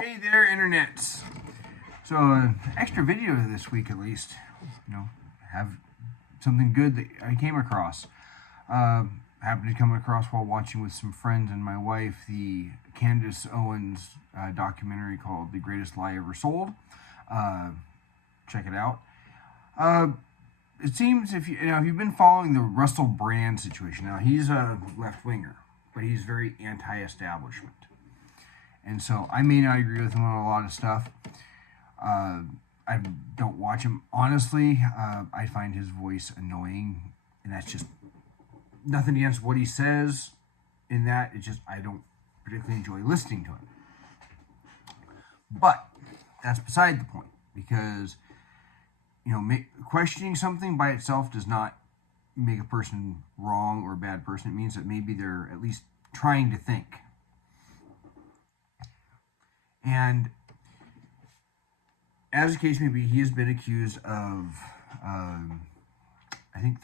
Hey there, internets. So, extra video this week at least. Have something good that I came across. Happened to come across while watching with some friends and my wife the Candace Owens documentary called "The Greatest Lie Ever Sold." Check it out. It seems if you've been following the Russel Brand situation. Now he's a left winger, but he's very anti-establishment. And so I may not agree with him on a lot of stuff. I don't watch him. Honestly, I find his voice annoying. And that's just nothing against what he says in that. It's just I don't particularly enjoy listening to him. But that's beside the point. Because, questioning something by itself does not make a person wrong or a bad person. It means that maybe they're at least trying to think. And as the case may be, he has been accused of, I think,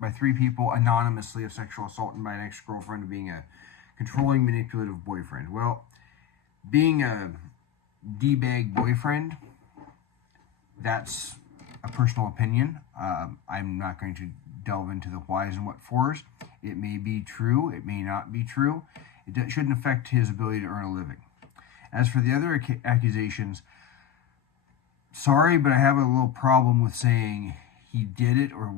by three people anonymously of sexual assault and by an ex-girlfriend of being a controlling, manipulative boyfriend. Well, being a D-bag boyfriend, that's a personal opinion. I'm not going to delve into the whys and what fors. It may be true. It may not be true. It shouldn't affect his ability to earn a living. As for the other accusations, sorry, but I have a little problem with saying he did it or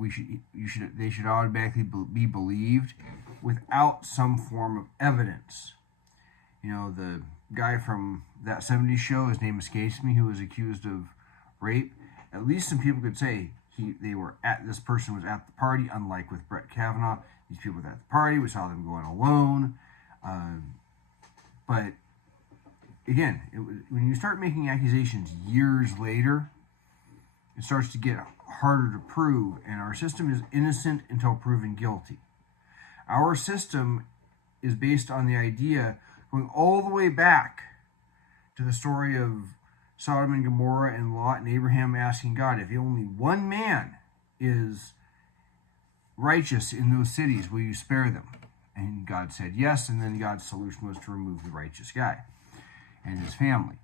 they should automatically be believed without some form of evidence. The guy from that 70s show, his name escapes me, who was accused of rape. At least some people could say this person was at the party, unlike with Brett Kavanaugh. These people were at the party, we saw them going alone. But again, when you start making accusations years later, it starts to get harder to prove, and our system is innocent until proven guilty. Our system is based on the idea going all the way back to the story of Sodom and Gomorrah and Lot and Abraham asking God, if only one man is righteous in those cities, will you spare them? And God said yes, and then God's solution was to remove the righteous guy and his family,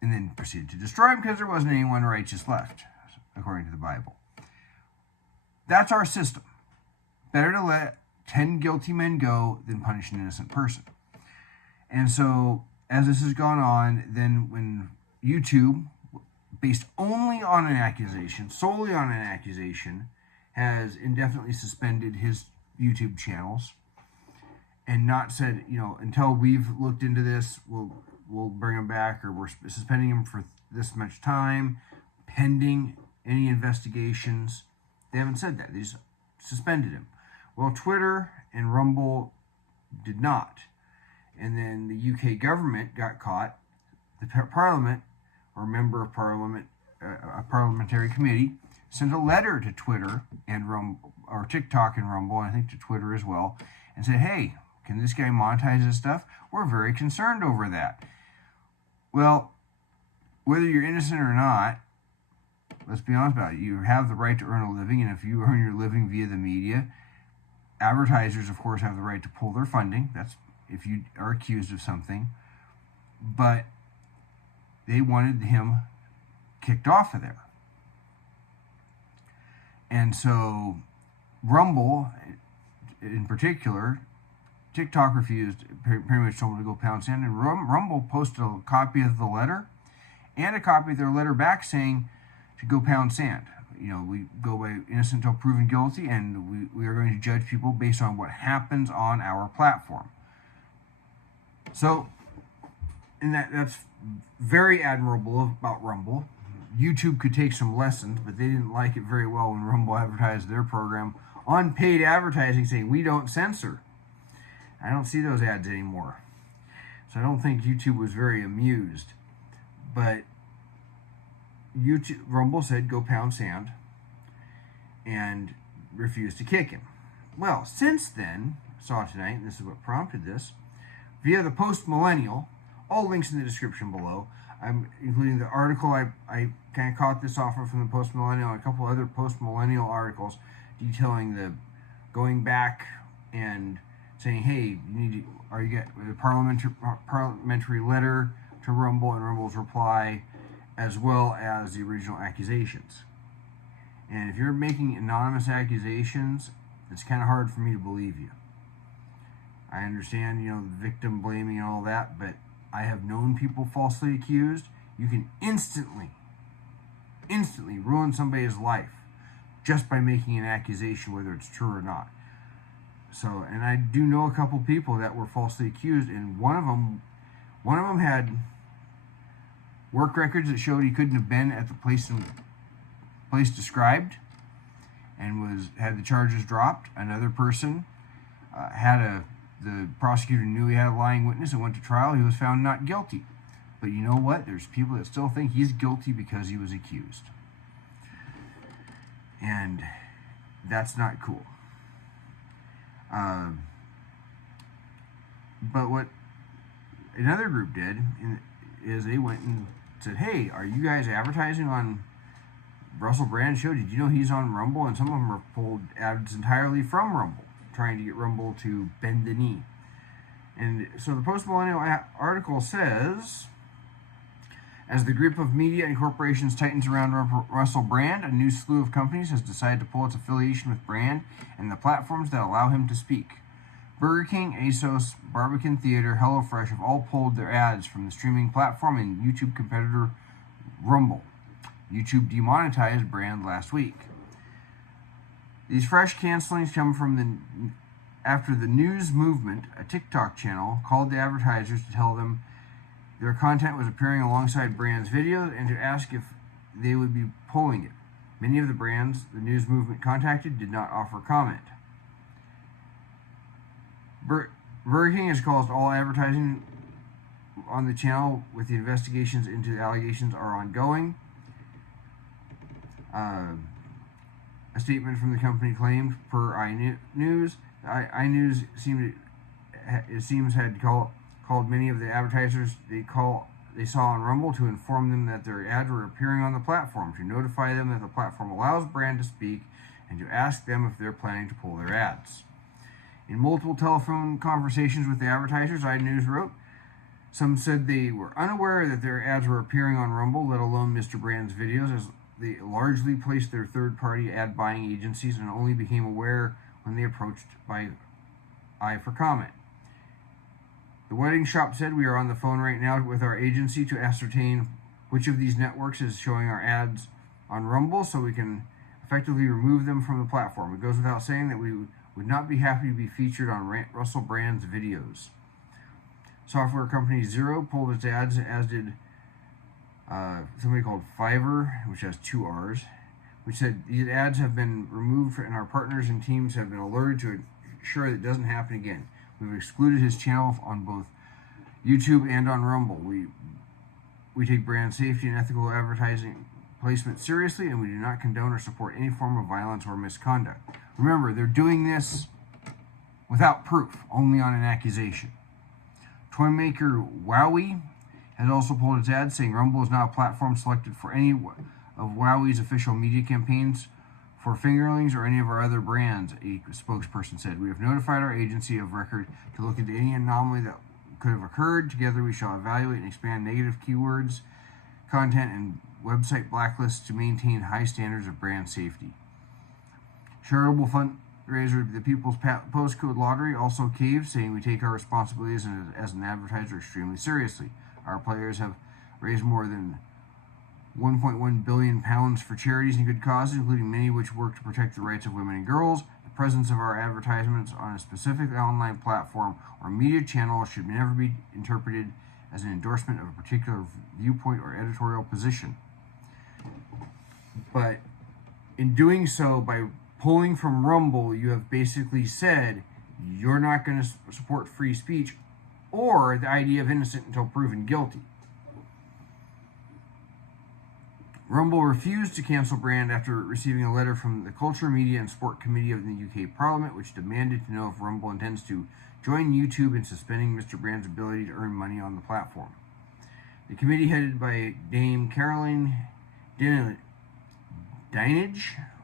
and then proceeded to destroy him because there wasn't anyone righteous left, according to the Bible. That's our system. Better to let 10 guilty men go than punish an innocent person. And so, as this has gone on, then when YouTube, based only on an accusation, solely on an accusation, has indefinitely suspended his YouTube channels, and not said, until we've looked into this, we'll bring him back, or we're suspending him for this much time, pending any investigations. They haven't said that. They just suspended him. Well, Twitter and Rumble did not. And then the UK government got caught. The Parliament, or member of Parliament, a parliamentary committee, sent a letter to Twitter and Rumble, or TikTok and Rumble, and I think to Twitter as well, and said, hey, can this guy monetize his stuff? We're very concerned over that. Well, whether you're innocent or not, let's be honest about it. You have the right to earn a living, and if you earn your living via the media, advertisers, of course, have the right to pull their funding. That's if you are accused of something. But they wanted him kicked off of there. And so Rumble, in particular, TikTok refused, pretty much told him to go pound sand, and Rumble posted a copy of the letter and a copy of their letter back saying to go pound sand. We go by innocent until proven guilty, and we are going to judge people based on what happens on our platform. So, and that's very admirable about Rumble. YouTube could take some lessons, but they didn't like it very well when Rumble advertised their program on paid advertising saying, we don't censor. I don't see those ads anymore. So I don't think YouTube was very amused. But Rumble said, go pound sand, and refused to kick him. Well, since then, saw tonight, and this is what prompted this, via the Post Millennial, all links in the description below, I'm including the article I kind of caught this off of from the Post Millennial, and a couple other Post Millennial articles detailing the going back and saying, hey, are you get a parliamentary letter to Rumble and Rumble's reply, as well as the original accusations. And if you're making anonymous accusations, it's kind of hard for me to believe you. I understand, victim blaming and all that, but I have known people falsely accused. You can instantly ruin somebody's life just by making an accusation, whether it's true or not. So, and I do know a couple people that were falsely accused, and one of them had work records that showed he couldn't have been at the place described, and had the charges dropped. Another person the prosecutor knew he had a lying witness and went to trial. He was found not guilty. But you know what? There's people that still think he's guilty because he was accused. And that's not cool. But what another group did is they went and said, hey, are you guys advertising on Russel Brand show? Did you know he's on Rumble? And some of them are pulled ads entirely from Rumble, trying to get Rumble to bend the knee. And so the post-millennial article says, as the grip of media and corporations tightens around Russel Brand, a new slew of companies has decided to pull its affiliation with Brand and the platforms that allow him to speak. Burger King, ASOS, Barbican Theater, HelloFresh have all pulled their ads from the streaming platform and YouTube competitor Rumble. YouTube demonetized Brand last week. These fresh cancelings come after the News Movement, a TikTok channel, called the advertisers to tell them their content was appearing alongside Brand's videos and to ask if they would be pulling it. Many of the brands the News Movement contacted did not offer comment. Burger King has closed all advertising on the channel with the investigations into the allegations are ongoing. A statement from the company claimed, per iNews, iNews had called many of the advertisers they saw on Rumble to inform them that their ads were appearing on the platform, to notify them that the platform allows Brand to speak, and to ask them if they're planning to pull their ads. In multiple telephone conversations with the advertisers, iNews wrote, some said they were unaware that their ads were appearing on Rumble, let alone Mr. Brand's videos, as they largely placed their third-party ad buying agencies and only became aware when they approached by eye for comment. The wedding shop said, we are on the phone right now with our agency to ascertain which of these networks is showing our ads on Rumble so we can effectively remove them from the platform. It goes without saying that we would not be happy to be featured on Russel Brand's videos. Software company Xero pulled its ads, as did somebody called Fiverr, which has 2 R's, which said these ads have been removed and our partners and teams have been alerted to ensure that it doesn't happen again. We've excluded his channel on both YouTube and on Rumble. We take brand safety and ethical advertising placement seriously, and we do not condone or support any form of violence or misconduct. Remember, they're doing this without proof, only on an accusation. Toy maker Wowie has also pulled its ads, saying Rumble is now a platform selected for any of Wowie's official media campaigns for fingerlings or any of our other brands, a spokesperson said. We have notified our agency of record to look into any anomaly that could have occurred. Together we shall evaluate and expand negative keywords, content, and website blacklists to maintain high standards of brand safety. Charitable fundraiser, the People's Postcode Lottery, also caved, saying we take our responsibilities as an advertiser extremely seriously. Our players have raised more than £1.1 billion for charities and good causes, including many which work to protect the rights of women and girls. The presence of our advertisements on a specific online platform or media channel should never be interpreted as an endorsement of a particular viewpoint or editorial position. But in doing so, by pulling from Rumble, you have basically said you're not going to support free speech or the idea of innocent until proven guilty. Rumble refused to cancel Brand after receiving a letter from the Culture, Media and Sport Committee of the UK Parliament, which demanded to know if Rumble intends to join YouTube in suspending Mr. Brand's ability to earn money on the platform. The committee, headed by Dame Caroline Dinenage,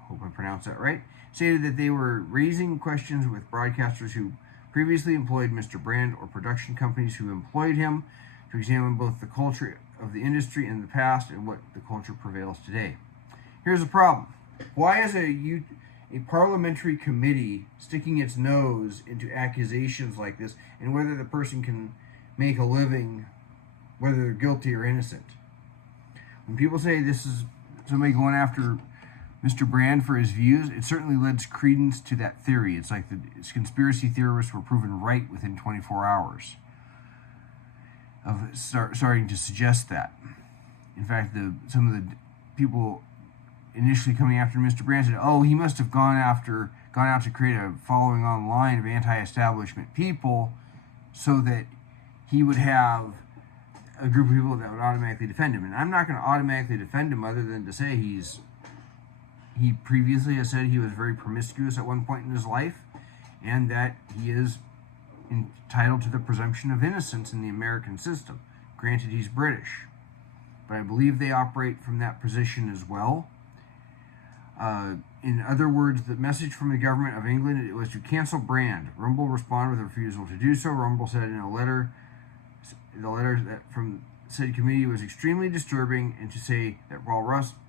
hope I pronounced that right, stated that they were raising questions with broadcasters who previously employed Mr. Brand or production companies who employed him to examine both the culture of the industry in the past and what the culture prevails today. Here's the problem. Why is a parliamentary committee sticking its nose into accusations like this and whether the person can make a living, whether they're guilty or innocent? When people say this is somebody going after Mr. Brand for his views, it certainly lends credence to that theory. It's like the conspiracy theorists were proven right within 24 hours of starting to suggest that. In fact, some of the people initially coming after Mr. Brand said, "Oh, he must have gone out to create a following online of anti-establishment people, so that he would have a group of people that would automatically defend him." And I'm not going to automatically defend him, other than to say he previously has said he was very promiscuous at one point in his life, and that he is entitled to the presumption of innocence in the American system. Granted, he's British, but I believe they operate from that position as well. In other words, the message from the government of England was to cancel Brand. Rumble responded with a refusal to do so. Rumble said in a letter, the letter that from said committee was extremely disturbing, and to say that while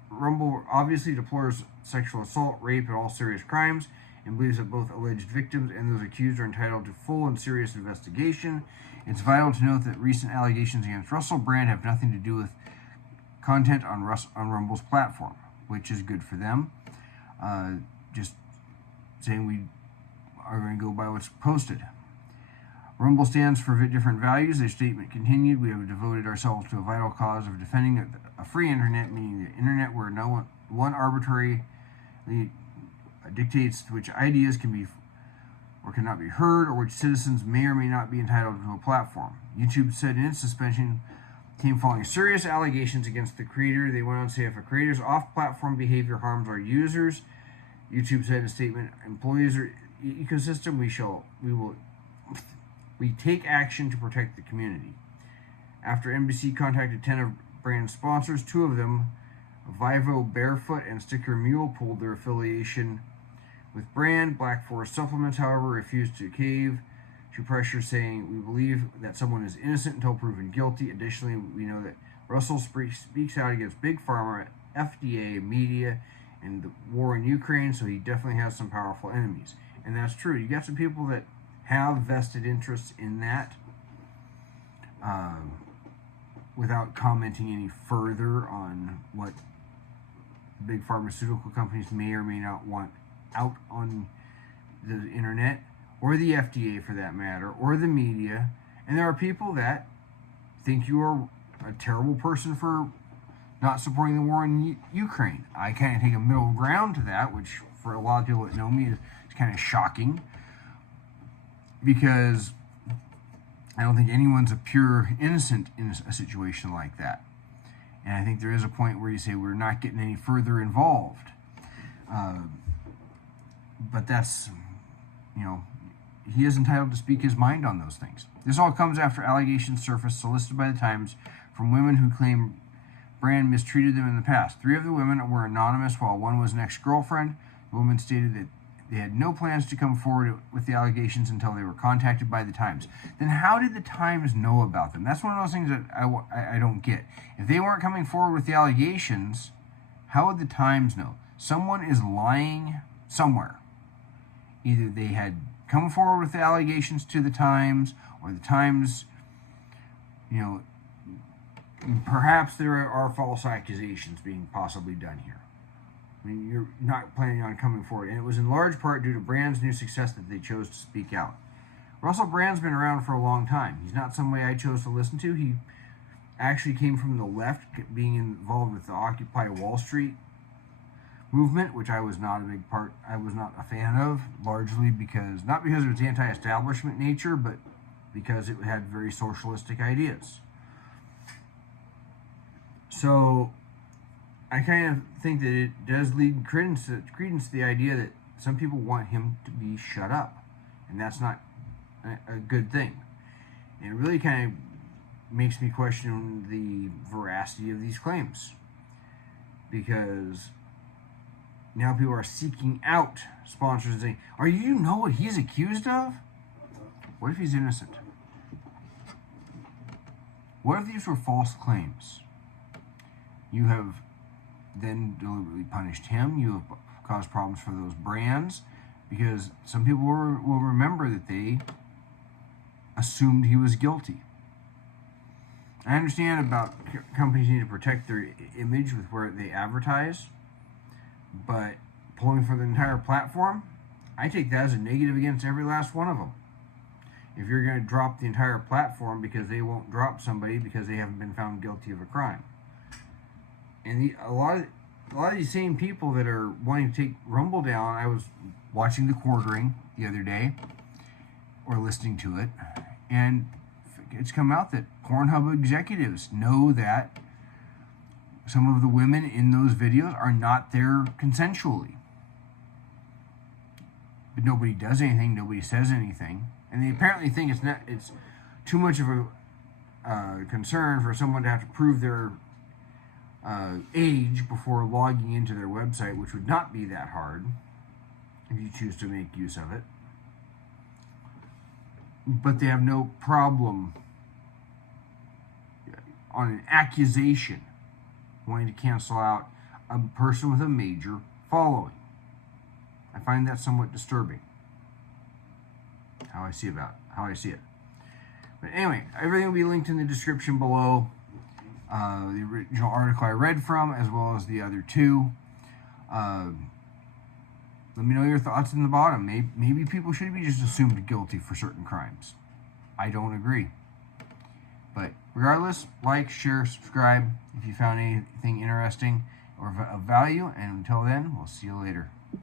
Rumble obviously deplores sexual assault, rape, and all serious crimes, and believes that both alleged victims and those accused are entitled to full and serious investigation, it's vital to note that recent allegations against Russel Brand have nothing to do with content on Rumble's platform, which is good for them. Just saying we are going to go by what's posted. Rumble stands for different values. Their statement continued, "We have devoted ourselves to a vital cause of defending a free internet, meaning the internet where no one arbitrarily dictates which ideas can be or cannot be heard, or which citizens may or may not be entitled to a platform." YouTube said in its suspension came following serious allegations against the creator. They went on to say, if a creator's off-platform behavior harms our users, YouTube said in a statement, employees or ecosystem, we take action to protect the community. After NBC contacted 10 of Brand's sponsors, 2 of them, Vivo Barefoot and Sticker Mule, pulled their affiliation with Brand. Black Forest Supplements, however, refused to cave to pressure, saying, "We believe that someone is innocent until proven guilty. Additionally, we know that Russell speaks out against Big Pharma, FDA, media, and the war in Ukraine, so he definitely has some powerful enemies." And that's true. You got some people that have vested interests in that, without commenting any further on what the big pharmaceutical companies may or may not want out on the internet, or the FDA for that matter, or the media. And there are people that think you are a terrible person for not supporting the war in Ukraine. I kind of take a middle ground to that, which for a lot of people that know me is kind of shocking, because I don't think anyone's a pure innocent in a situation like that. And I think there is a point where you say we're not getting any further involved. But that's, he is entitled to speak his mind on those things. This all comes after allegations surfaced solicited by the Times from women who claim Brand mistreated them in the past. 3 of the women were anonymous, while 1 was an ex-girlfriend. The woman stated that they had no plans to come forward with the allegations until they were contacted by the Times. Then how did the Times know about them? That's one of those things that I don't get. If they weren't coming forward with the allegations, how would the Times know? Someone is lying somewhere. Either they had come forward with the allegations to the Times, or the Times, perhaps there are false accusations being possibly done here. I mean, you're not planning on coming forward. And it was in large part due to Brand's new success that they chose to speak out. Russel Brand's been around for a long time. He's not somebody I chose to listen to. He actually came from the left, being involved with the Occupy Wall Street movement, which I was not a fan of, largely not because of its anti-establishment nature, but because it had very socialistic ideas. So I kind of think that it does lead credence to the idea that some people want him to be shut up, and that's not a good thing. And it really kind of makes me question the veracity of these claims, because now people are seeking out sponsors and saying, "Are you know what he's accused of? What if he's innocent? What if these were false claims? You have then deliberately punished him. You have caused problems for those brands, because some people will remember that they assumed he was guilty. I understand about companies need to protect their image with where they advertise, but pulling for the entire platform, I take that as a negative against every last one of them. If you're going to drop the entire platform because they won't drop somebody because they haven't been found guilty of a crime. And a lot of these same people that are wanting to take Rumble down, I was watching The Quartering the other day, or listening to it, and it's come out that Pornhub executives know that some of the women in those videos are not there consensually. But nobody does anything, nobody says anything. And they apparently think it's too much of a concern for someone to have to prove their age before logging into their website, which would not be that hard if you choose to make use of it. But they have no problem on an accusation wanting to cancel out a person with a major following. I find that somewhat disturbing. How I see it. But anyway, everything will be linked in the description below. The original article I read from, as well as the other two. Let me know your thoughts in the bottom. Maybe people should be just assumed guilty for certain crimes. I don't agree. But regardless, like, share, subscribe if you found anything interesting or of value. And until then, we'll see you later.